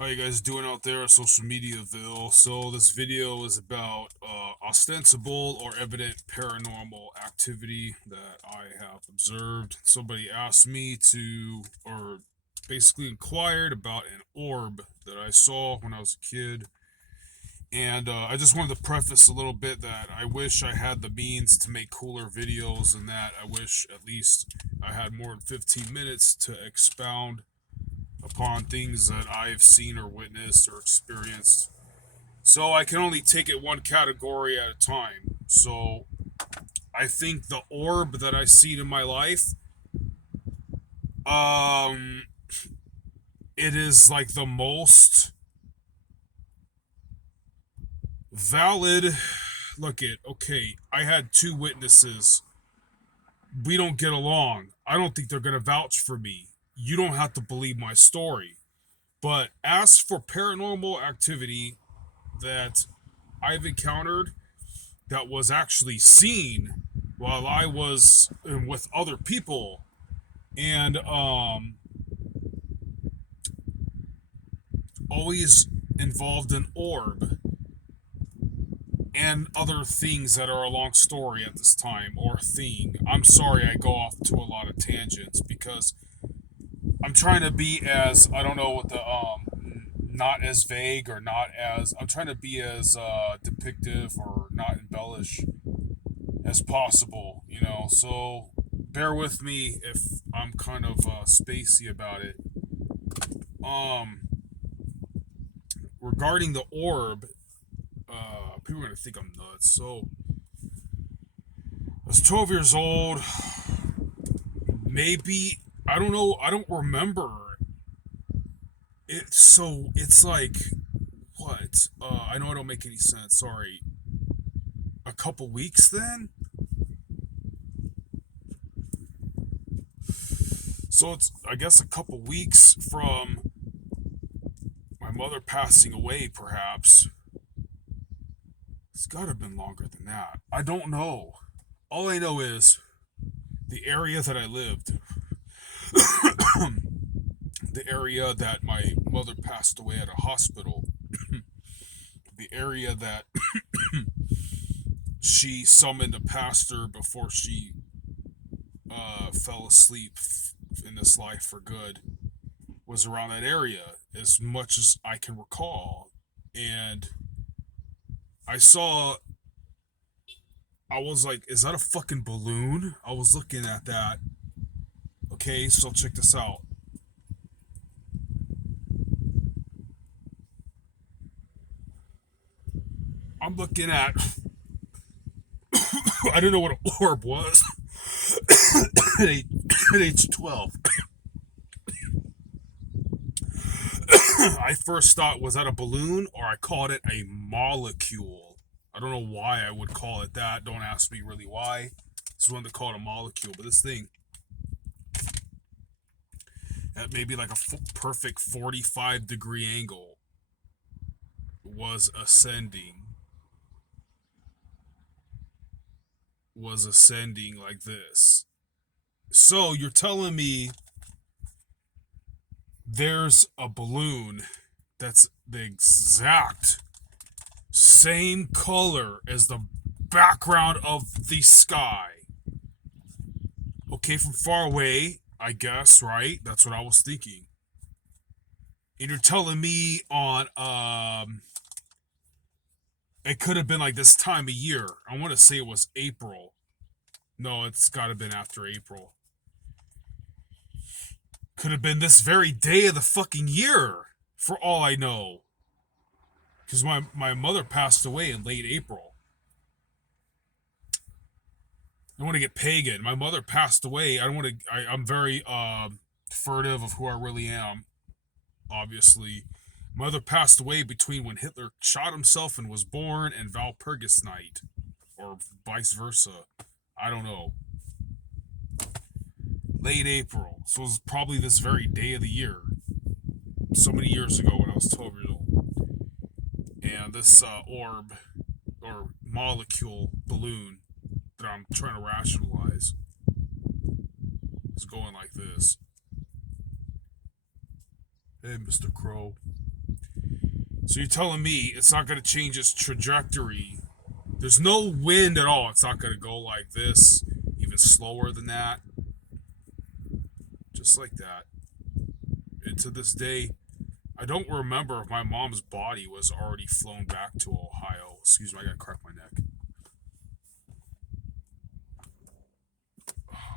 How you guys doing out there, social mediaville? So this video is about ostensible or evident paranormal activity that I have observed. Somebody asked me to, or basically inquired about an orb that I saw when I was a kid. And I just wanted to preface a little bit that I wish I had the means to make cooler videos and that I wish at least I had more than 15 minutes to expound upon things that I've seen or witnessed or experienced. So I can only take it one category at a time. So I think the orb that I see in my life, um, it is like the most valid. Look it, okay, I had two witnesses. We don't get along. I don't think they're gonna vouch for me. You don't have to believe my story. But as for paranormal activity that I've encountered that was actually seen while I was with other people and always involved in orb and other things that are a long story at this time or thing. I'm sorry I go off to a lot of tangents because I'm trying to be as I don't know what the not as vague or not as I'm trying to be as depictive or not embellish as possible, you know. So bear with me if I'm kind of spacey about it. Um, Regarding the orb, people are gonna think I'm nuts. So I was 12 years old. Maybe I don't know. I don't remember. It's like what? I know I don't make any sense. Sorry. A couple weeks then. So it's I guess a couple weeks from my mother passing away, perhaps. It's got to have been longer than that. I don't know. All I know is the area that I lived, the area that my mother passed away at a hospital, the area that she summoned a pastor before she fell asleep in this life for good, was around that area as much as I can recall. And I saw I was like, is that a fucking balloon? I was looking at that. Okay, so check this out. I'm looking at, I didn't know what an orb was at age 12. I first thought, was that a balloon? Or I called it a molecule. I don't know why I would call it that. Don't ask me really why. It's one to call it a molecule. But this thing, at maybe like a perfect 45-degree angle, was ascending. Was ascending like this. So you're telling me there's a balloon that's the exact same color as the background of the sky. Okay, from far away, I guess, right? That's what I was thinking. And you're telling me on it could have been like this time of year. I want to say it was April. No, it's got to have been after April. Could have been this very day of the fucking year, for all I know. Because my mother passed away in late April. I don't want to get pagan. My mother passed away. I don't want to. I'm very furtive of who I really am. Obviously, mother passed away between when Hitler shot himself and was born and Walpurgis night, or vice versa. I don't know. Late April. So it was probably this very day of the year. So many years ago when I was 12 years old. And this orb or molecule balloon that I'm trying to rationalize is going like this. Hey, Mr. Crow. So you're telling me it's not going to change its trajectory? There's no wind at all. It's not going to go like this, even slower than that. Just like that. And to this day, I don't remember if my mom's body was already flown back to Ohio. Excuse me, I gotta crack my neck.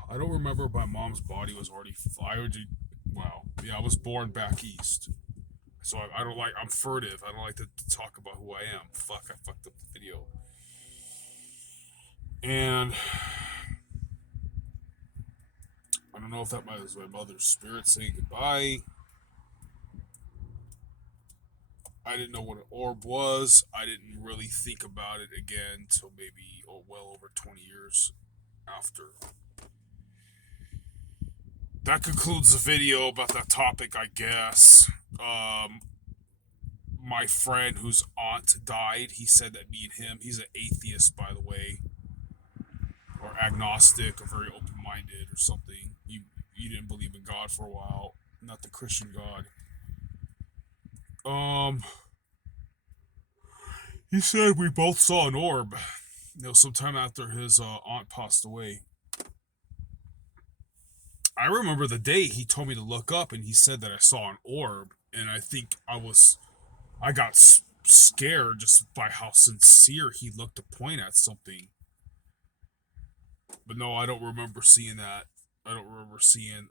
I don't remember if my mom's body was already. Wow. Yeah, I was born back east. So I don't like. I'm furtive. I don't like to talk about who I am. Fuck, I fucked up the video. And I don't know if that was my mother's spirit saying goodbye. I didn't know what an orb was. I didn't really think about it again until maybe well over 20 years after. That concludes the video about that topic, I guess. My friend whose aunt died, he said that me and him, he's an atheist, by the way, or agnostic, or very open-minded, or something. You didn't believe in God for a while, not the Christian God. He said we both saw an orb, sometime after his aunt passed away. I remember the day he told me to look up, and he said that I saw an orb, and I think I got scared just by how sincere he looked to point at something. But no, I don't remember seeing that. I don't remember seeing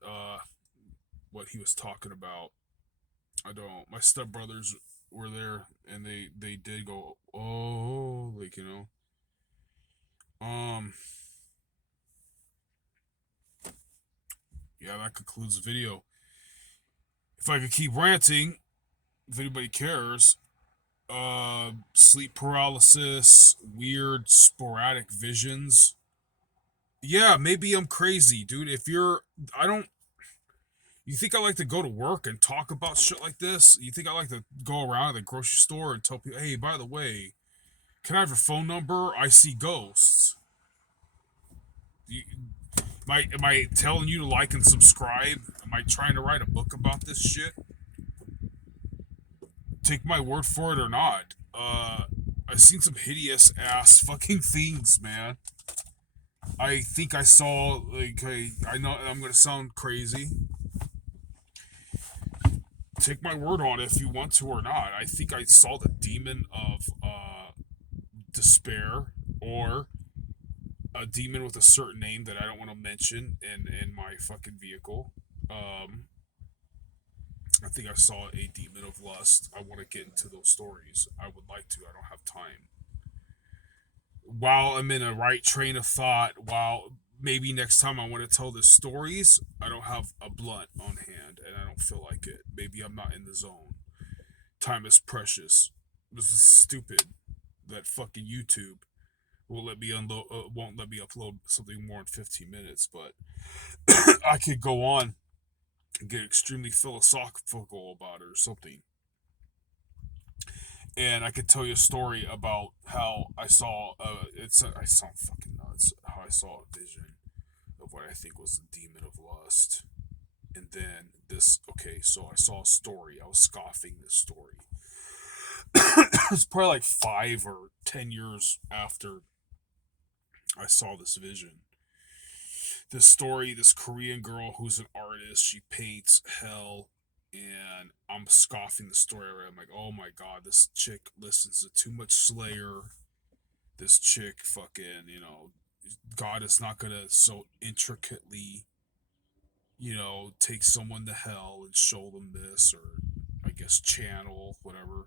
what he was talking about. I don't. My stepbrothers were there, and they did go, oh, like, yeah, that concludes the video. If I could keep ranting, if anybody cares, sleep paralysis, weird sporadic visions. Yeah, maybe I'm crazy, dude. I don't. You think I like to go to work and talk about shit like this? You think I like to go around the grocery store and tell people, hey, by the way, can I have your phone number? I see ghosts. Am I telling you to like and subscribe? Am I trying to write a book about this shit? Take my word for it or not. I've seen some hideous ass fucking things, man. I think I saw, like, I know I'm gonna sound crazy. Take my word on it if you want to or not. I think I saw the demon of despair, or a demon with a certain name that I don't want to mention in my fucking vehicle. I think I saw a demon of lust. I want to get into those stories. I would like to. I don't have time. While I'm in a right train of thought, while maybe next time I want to tell the stories, I don't have a blunt on hand and I don't feel like it. Maybe I'm not in the zone. Time is precious. This is stupid that fucking YouTube won't let me upload something more than 15 minutes, but I could go on and get extremely philosophical about it or something. And I could tell you a story about how I saw I sound fucking nuts, how I saw a vision of what I think was the demon of lust. And then so I saw a story. I was scoffing this story. It's probably like 5 or 10 years after I saw this vision. This story, this Korean girl who's an artist, she paints hell, and I'm scoffing the story. I'm like, oh my god, this chick listens to too much Slayer. This chick fucking, God is not gonna so intricately, take someone to hell and show them this, or I guess channel, whatever.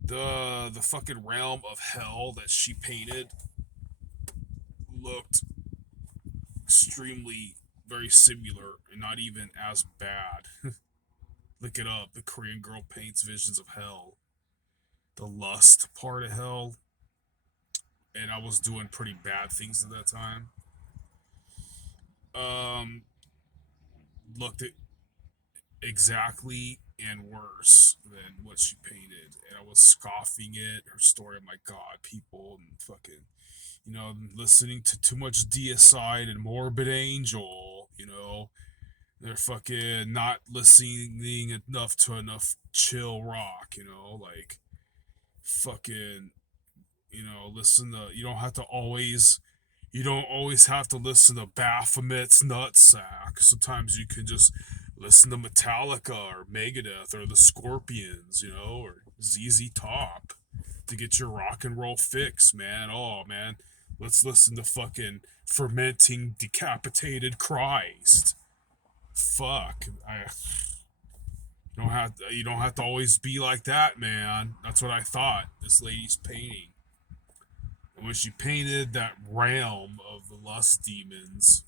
The fucking realm of hell that she painted looked extremely very similar and not even as bad. Look it up. The Korean girl paints visions of hell. The lust part of hell. And I was doing pretty bad things at that time. Looked at exactly and worse than what she painted. And I was scoffing it. Her story, oh my god, people and fucking, listening to too much Deicide and Morbid Angel, They're fucking not listening enough to enough chill rock, like fucking, listen to, you don't always have to listen to Baphomet's Nutsack. Sometimes you can just listen to Metallica or Megadeth or the Scorpions, or ZZ Top to get your rock and roll fix, man. Oh, man. Let's listen to fucking Fermenting Decapitated Christ. Fuck. You don't have to always be like that, man. That's what I thought. This lady's painting. And when she painted that realm of the lust demons,